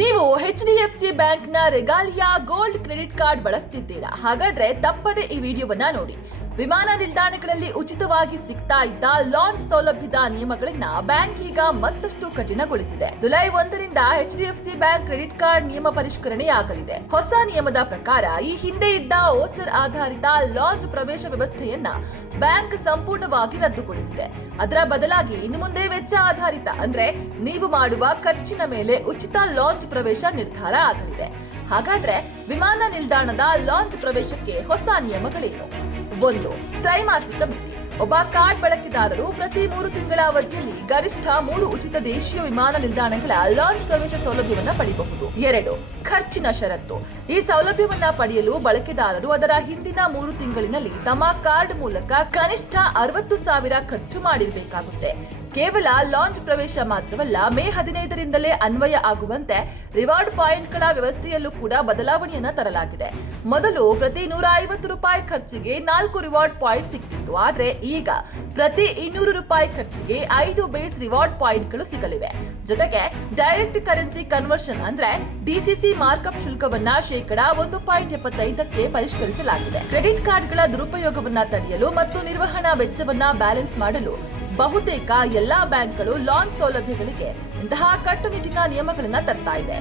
ನೀವು HDFC ಬ್ಯಾಂಕ್ನ ರೆಗಾಲಿಯಾ gold credit card ಬಳಸ್ತಿದ್ದೀರಾ? ಹಾಗಾದ್ರೆ ತಪ್ಪದೆ ಈ ವಿಡಿಯೋವನ್ನ ನೋಡಿ. ವಿಮಾನ ನಿಲ್ದಾಣಗಳಲ್ಲಿ ಉಚಿತವಾಗಿ ಸಿಗ್ತಾ ಇದ್ದ ಲಾಂಚ್ ಸೌಲಭ್ಯದ ನಿಯಮಗಳನ್ನ ಬ್ಯಾಂಕ್ ಈಗ ಮತ್ತಷ್ಟು ಕಠಿಣಗೊಳಿಸಿದೆ. ಜುಲೈ 1ರಿಂದ HDFC ಬ್ಯಾಂಕ್ ಕ್ರೆಡಿಟ್ ಕಾರ್ಡ್ ನಿಯಮ ಪರಿಷ್ಕರಣೆಯಾಗಲಿದೆ. ಹೊಸ ನಿಯಮದ ಪ್ರಕಾರ ಈ ಹಿಂದೆ ಇದ್ದ ವೋಚರ್ ಆಧಾರಿತ ಲಾಂಚ್ ಪ್ರವೇಶ ವ್ಯವಸ್ಥೆಯನ್ನ ಬ್ಯಾಂಕ್ ಸಂಪೂರ್ಣವಾಗಿ ರದ್ದುಗೊಳಿಸಿದೆ. ಅದರ ಬದಲಾಗಿ ಇನ್ನು ಮುಂದೆ ವೆಚ್ಚ ಆಧಾರಿತ ಅಂದ್ರೆ ನೀವು ಮಾಡುವ ಖರ್ಚಿನ ಮೇಲೆ ಉಚಿತ ಲಾಂಚ್ ಪ್ರವೇಶ ನಿರ್ಧಾರ ಆಗಲಿದೆ. ಹಾಗಾದ್ರೆ ವಿಮಾನ ನಿಲ್ದಾಣದ ಲಾಂಚ್ ಪ್ರವೇಶಕ್ಕೆ ಹೊಸ ನಿಯಮಗಳೇನು? 1. ತ್ರೈಮಾಸಿಕ ಮಿತಿ. ಒಬ್ಬ ಕಾರ್ಡ್ ಬಳಕೆದಾರರು ಪ್ರತಿ 3 ತಿಂಗಳ ಅವಧಿಯಲ್ಲಿ ಗರಿಷ್ಠ 3 ಉಚಿತ ದೇಶೀಯ ವಿಮಾನ ನಿಲ್ದಾಣಗಳ ಲಾಂಚ್ ಪ್ರವೇಶ ಸೌಲಭ್ಯವನ್ನ ಪಡೆಯಬಹುದು. 2. ಖರ್ಚಿನ ಷರತ್ತು. ಈ ಸೌಲಭ್ಯವನ್ನ ಪಡೆಯಲು ಬಳಕೆದಾರರು ಅದರ ಹಿಂದಿನ 3 ತಿಂಗಳಿನಲ್ಲಿ ತಮ್ಮ ಕಾರ್ಡ್ ಮೂಲಕ ಕನಿಷ್ಠ 60,000 ಖರ್ಚು ಮಾಡಿರಬೇಕಾಗುತ್ತೆ. ಕೇವಲ ಲಾಂಚ್ ಪ್ರವೇಶ ಮಾತ್ರವಲ್ಲ, ಮೇ 15ರಿಂದಲೇ ಅನ್ವಯ ಆಗುವಂತೆ ರಿವಾರ್ಡ್ ಪಾಯಿಂಟ್ಗಳ ವ್ಯವಸ್ಥೆಯಲ್ಲೂ ಕೂಡ ಬದಲಾವಣೆಯನ್ನ ತರಲಾಗಿದೆ. ಮೊದಲು ಪ್ರತಿ 150 ರೂಪಾಯಿ ಖರ್ಚಿಗೆ 4 ರಿವಾರ್ಡ್ ಪಾಯಿಂಟ್ ಸಿಗ್ತಿತ್ತು. ಆದ್ರೆ ಈಗ ಪ್ರತಿ 200 ರೂಪಾಯಿ ಖರ್ಚಿಗೆ 5 ಬೇಸ್ ರಿವಾರ್ಡ್ ಪಾಯಿಂಟ್ಗಳು ಸಿಗಲಿವೆ. ಜೊತೆಗೆ ಡೈರೆಕ್ಟ್ ಕರೆನ್ಸಿ ಕನ್ವರ್ಷನ್ ಅಂದ್ರೆ DCC ಮಾರ್ಕಪ್ ಶುಲ್ಕವನ್ನ ಶೇಕಡ 1.75ಕ್ಕೆ ಪರಿಷ್ಕರಿಸಲಾಗಿದೆ. ಕ್ರೆಡಿಟ್ ಕಾರ್ಡ್ಗಳ ದುರುಪಯೋಗವನ್ನ ತಡೆಯಲು ಮತ್ತು ನಿರ್ವಹಣಾ ವೆಚ್ಚವನ್ನ ಬ್ಯಾಲೆನ್ಸ್ ಮಾಡಲು ಬಹುತೇಕ ಎಲ್ಲಾ ಬ್ಯಾಂಕ್ಗಳು ಲಾಂಚ್ ಸೌಲಭ್ಯಗಳಿಗೆ ಇಂತಹ ಕಟ್ಟುನಿಟ್ಟಿನ ನಿಯಮಗಳನ್ನ ತರ್ತಾ ಇದೆ.